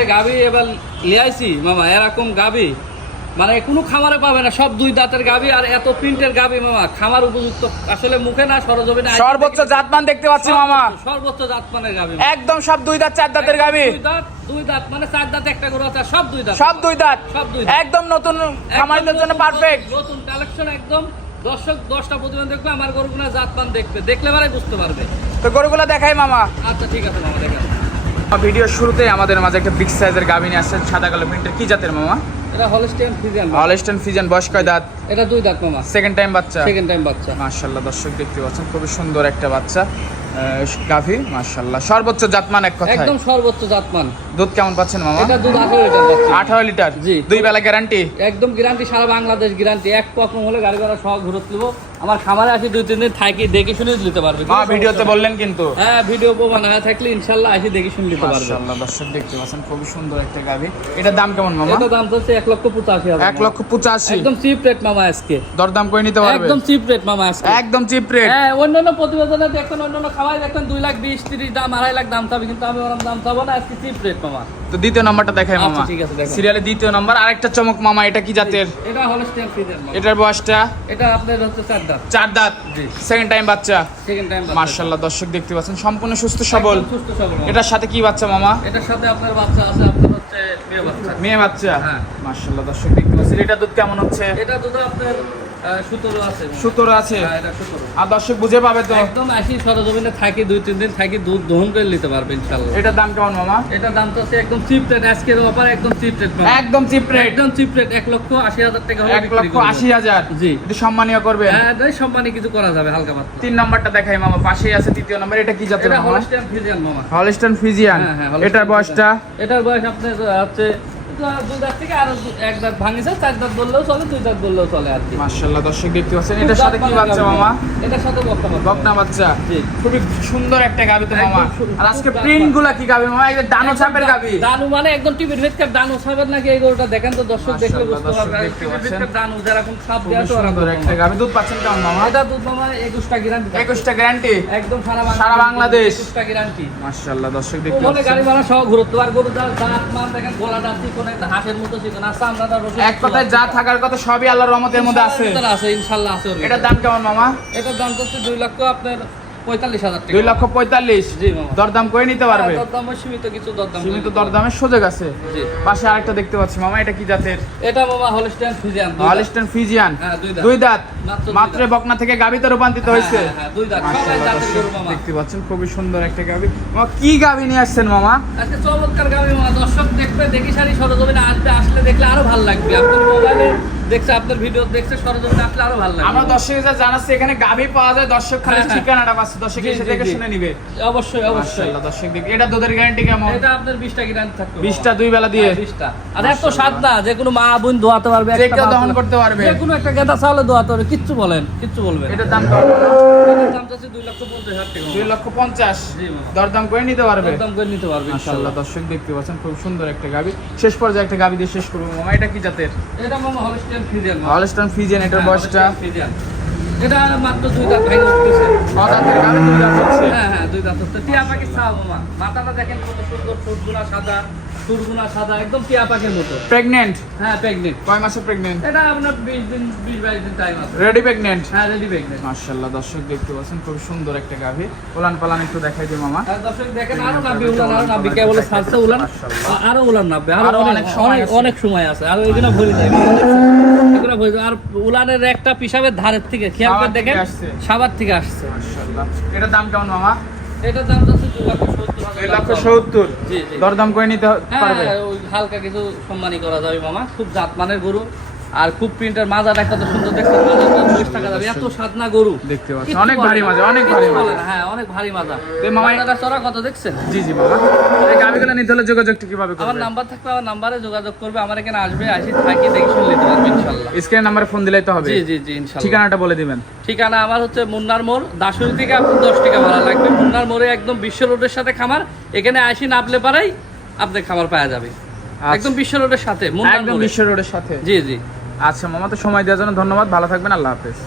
যে গাবি এবার লিয়াইছি মামা এরকম গাবি মানে কোনো খামারে পাবে না সব দুই দাঁতের গাবি আর এত প্রিন্টের গাবি মামা খামার উপযুক্ত আসলে মুখে না সরজমিনে আইসা সর্বোচ্চ জাতমান দেখতে পাচ্ছি মামা। সর্বোচ্চ জাত মানের গাবি একদম সব দুই দাঁত চার দাঁতের গাবি। দুই দাঁত দুই দাঁত মানে চার দাঁত একটা গরু আছে সব দুই দাঁত। সব দুই দাঁত। সব দুই দাঁত। একদম নতুন খামারিদের জন্য পারফেক্ট নতুন- কালেকশন একদম। দর্শক দশটা প্রতিবেদন দেখবে আমার গরুগুলো জাতমান দেখবে। দেখলে মানে বুঝতে পারবে। তো গরুগুলো দেখাই মামা। আচ্ছা ঠিক আছে মামা দেখেন ভিডিও শুরুতে আমাদের মাঝে একটা বিগ সাইজের গাভিনী আছে সাদা কালো প্রিন্টের কি জাতের মামা? এটা হলস্টিয়ান ফ্রিজিয়ান হলস্টন ফিজন বয়স কয় দাঁত? এটা দুই দাঁত মামা। সেকেন্ড টাইম বাচ্চা? সেকেন্ড টাইম বাচ্চা। দর্শক দেখতে পাচ্ছেন খুবই সুন্দর একটা বাচ্চা গাভি মাশাল্লাহ। সর্বোচ্চ জাতমান এক কথা একদম সর্বোচ্চ জাতমান। দুধ কেমন পাচ্ছেন মামা? এটা দুধ আঠারো লিটার বাচ্চা আঠারো লিটার? জি। দুই বেলা গ্যারান্টি একদম গ্যারান্টি সারা বাংলাদেশ গ্যারান্টি এক পকম হলে গাড়ি ভাড়া সহ ঘুরত নেব। আমার খামারে আসি দুই তিন দিন থাকি দেখে শুনে নিতে পারবে। মা ভিডিওতে বললেন কিন্তু। হ্যাঁ ভিডিও প্রমাণ না থাকলে ইনশাল্লাহ আসি দেখে শুনে নিতে পারবে। মাশাল্লাহ দর্শক দেখতে পাচ্ছেন খুবই সুন্দর একটা গাভি এটার দাম কেমন মামা? এটা দাম হচ্ছে এক লক্ষ পঁচাশি হাজার। এক লক্ষ পঁচাশি। একদম চিপ রেট মামা আজকে। দরদাম করে নিতে পারবে? একদম চিপ রেট মামা আজকে। একদম চিপ রেট হ্যাঁ অন্যান্য প্রতিবেদনে দেখবেন অন্যান্য খাবার দেখবেন দুই লাখ বিশ তিরিশ দাম আড়াই লাখ দাম চাবে কিন্তু আমি ওরকম দাম চাবো না আজকে চিপ রেট মামা। তো দ্বিতীয় নাম্বারটা দেখাই আচ্ছা, মামা। ঠিক আছে, দেখাও। সিরিয়ালে দ্বিতীয় নাম্বার আরেকটা চমক মামা এটা কি জাতের? এটা হলস্টিয়ান ফ্রিজের মামা। এটার বয়সটা? এটা আপনার হচ্ছে চার দাম চার দাঁত। সেকেন্ড টাইম বাচ্চা। সেকেন্ড টাইম মার্শাল্লাহ দর্শক দেখতে পাচ্ছেন সম্পূর্ণ সুস্থ সবল। সুস্থ সবল এটার সাথে কি বাচ্চা মামা? এটার সাথে আপনার বাচ্চা আছে আপনার হচ্ছে মেয়ে বাচ্চা। মেয়ে বাচ্চা? হ্যাঁ। মার্শাল্লাহ দর্শক দেখতে পাচ্ছেন এটা দুধ কেমন হচ্ছে? এটা দুটো আপনার সুতরো আছে হ্যাঁ, এটা সুতরো। আর দর্শক বুঝে পাবে তো? একদম আসি সরজমিনে থাকি দুই তিন দিন থাকি দুধ দহন করে নিতে পারবে ইনশাল্লাহ এটার দাম কেমন মামা? এটার দাম তো একদম চিপ রেট আজকের অফার একদম চিপ রেট একদম চিপ রেট একদম চিপ রেট এক লক্ষ আশি হাজার টাকা এক লক্ষ আশি হাজার? জি। একটু সম্মানীয় করবে হ্যাঁ এটাই কিছু করা যাবে হালকা পাতলা। তিন নাম্বারটা দেখাই মামা পাশেই আছে তৃতীয় নাম্বার এটা কি জাতের এটা মামা? হলস্টিয়ান ফ্রিজিয়ান মামা। হলস্টন ফিজিয়ান হ্যাঁ, এটার বয়সটা? এটার বয়স আপনার হচ্ছে দুই দাঁত থেকে আরও এক দাঁত ভাঙিছে চার দাঁত বললেও চলে দুই দাঁত বললেও চলে আর কি। মার্শাল্লাহ দর্শক দেখতে পাচ্ছেন এটার সাথে কি বাচ্চা মামা? এটার সাথে বক্তা বকনা বাচ্চা। খুবই সুন্দর একটা গাবি তো মামা। আর আজকে প্রিন্টগুলা কি গাবি মামা? একদম ডানো ছাপের গাবি। দানু মানে একদম টিভির ভেতকার দানু সাবের নাকি এই গরুটা দেখেন তো দর্শক দেখলে বুঝতে পারবে টিভির ভেতকার দানু যেরকম সাপ খুবই দেওয়া তো সুন্দর একটা গাবি। দুধ পাচ্ছেন কেমন মামা? এটা দুধ মামা একুশটা গ্যারান্টি। একদম সারা সারা বাংলাদেশ। একুশটা গ্যারান্টি। মার্শাল্লাহ দর্শক দেখতে ওখানে গাড়ি ভাড়া সহ ঘুরতো আর গরু দাঁত মান দেখেন গোলা দাঁত চিকন আমরা এক কথায় যা থাকার কথা সবই আল্লাহর রহমতের মধ্যে আছে আছে। ইনশাল্লাহ আছে এটার। দাম কেমন মামা? এটার দাম হচ্ছে দুই লক্ষ আপনার পঁয়তাল্লিশ হাজার দুই লক্ষ পঁয়তাল্লিশ। দরদাম করে নিতে পারবে? হ্যাঁ, সীমিত কিছু দরদাম সীমিত দরদামের সুযোগ আছে। পাশে আরেকটা দেখতে পাচ্ছি মামা এটা কি জাতের? এটা মামা হলিস্টন ফিজিয়ান হ্যাঁ, দুই দাঁত। মাত্র। বকনা থেকে গাবিতে রূপান্তরিত হ্যাঁ, হয়েছে। হ্যাঁ, হ্যাঁ, দুই দাঁত। দেখতে পাচ্ছেন খুবই সুন্দর একটা গাবি মামা কি গাবি নিয়ে আসছেন মামা? আজকে চমৎকার গাবি মামা। দর্শক দেখবে দেখি সারি সরজমিনে আসতে আসলে দেখলে আরও ভালো লাগবে। আপনার মোবাইলে দেখছে আপনার ভিডিও দেখছে সরজমিনে আসলে আরও ভালো আমরা দর্শক যা জানাচ্ছি এখানে পাওয়া যায় দর্শক খালি হ্যাঁ, হ্যাঁ। ঠিকানাটা পাচ্ছে। দর্শক এসে দেখে শুনে নিবে। অবশ্যই অবশ্যই। দর্শক দেখি এটা দুধের গ্যারান্টি কেমন? এটা আপনার বিশটা গ্রাম থাকবে মামা। বিশটা দুই বেলা দিয়ে। হ্যাঁ, বিশটা। আর এত স্বাদ না যে কোনো মা বোন দোয়াতে পারবে যে একটা কেউ দহন করতে পারবে। যে কোনো একটা গেদা চাউলে দোয়াতে পারবে কিচ্ছু বলেন কিচ্ছু বলবেন এটার দাম কত? এটার দাম চাচ্ছে দুই লক্ষ পঞ্চাশ হাজার টাকা। দুই লক্ষ পঞ্চাশ। জি মামা। দরদাম করে নিতে পারবে? একদম করে নিতে পারবে ইনশাআল্লাহ। দর্শক দেখতে পাচ্ছেন খুব সুন্দর একটা গাবি শেষ পর্যায়ে একটা গাবি দিয়ে শেষ করব। মামা এটা কি জাতের? এটা মামা মামা। হলস্টন ফিজিয়ান এটার হ্যাঁ, বয়সটা। এটা মাত্র দুই দাঁত ভেঙে উঠতেছে। ছ দাঁতের গাবি দুই দাঁত হচ্ছে হ্যাঁ হ্যাঁ দুই দাঁত হচ্ছে। টিয়া পাখি ছাও মামা। মাথাটা দেখেন কত সুন্দর সুরগুনা সাদা সুরগুনা সাদা একদম টিয়া পাখির মতো। প্রেগনেন্ট হ্যাঁ প্রেগনেন্ট কয় মাসে প্রেগনেন্ট এটা আপনার বিশ দিন বিশ বাইশ দিন টাইম আছে। রেডি প্রেগনেন্ট হ্যাঁ রেডি প্রেগনেন্ট মাশাআল্লাহ দর্শক দেখতে পাচ্ছেন খুব সুন্দর একটা গাভি। উলান পালান একটু দেখাই দিই মামা। দর্শক দেখেন আরও নাবি উলান আরও নাবি। কে বলে ছাড়ছে উলান। আরও উলান নাববে। আরও অনেক সময় অনেক সময় আছে। আর এগুলো ভরে যায়। এগুলো ভরে যায়। আর উলানের একটা পিসাবের ধারের থেকে দেখেন। সাবার থেকে আসছে। এটার দাম কেমন মামা? এটার দাম যাচ্ছে দুই লক্ষ সত্তর দুই লক্ষ সত্তর? জি জি। দরদাম করে নিতে পারবে? হালকা কিছু সম্মানই করা যাবে মামা। খুব জাতমানের গরু। আর খুব প্রিন্টের মাজাটা কত সুন্দর দেখতে। টাকা যাবে এত সাদনা গরু। দেখতে পাচ্ছেন অনেক ভারী মাজা অনেক ভারী মাজা হ্যাঁ অনেক ভারী মাজা তো মামা- মাজাটা চড়া কত দেখছেন? জি জি এই নিতে হলে যোগাযোগটা কীভাবে আমার নাম্বার থাকবে আমার নাম্বারে যোগাযোগ করবে। আমার এখানে আসবে আসি থাকি দেখে শুনে নিতে পারবে। ইনশাল্লাহ স্ক্রিন নাম্বারে ফোন দিলেই তো হবে। জি জি জি ইনশাআল্লাহ ঠিকানাটা বলে দিবেন। ঠিকানা আমার হচ্ছে মুন্নার মোড় দাসুরি থেকে আপনার দশ টাকা ভাড়া লাগবে। মুন্নার মোড়ে একদম বিশ্ব রোডের সাথে খামার এখানে আসি নাপলে পারাই আপনার খামার পাওয়া যাবে। আচ্ছা। একদম বিশ্ব রোডের সাথে মুন্নার একদম বিশ্ব রোডের সাথে। জি জি। আচ্ছা মামা তো সময় দেওয়ার জন্য ধন্যবাদ। ভালো থাকবেন আল্লাহ হাফেজ।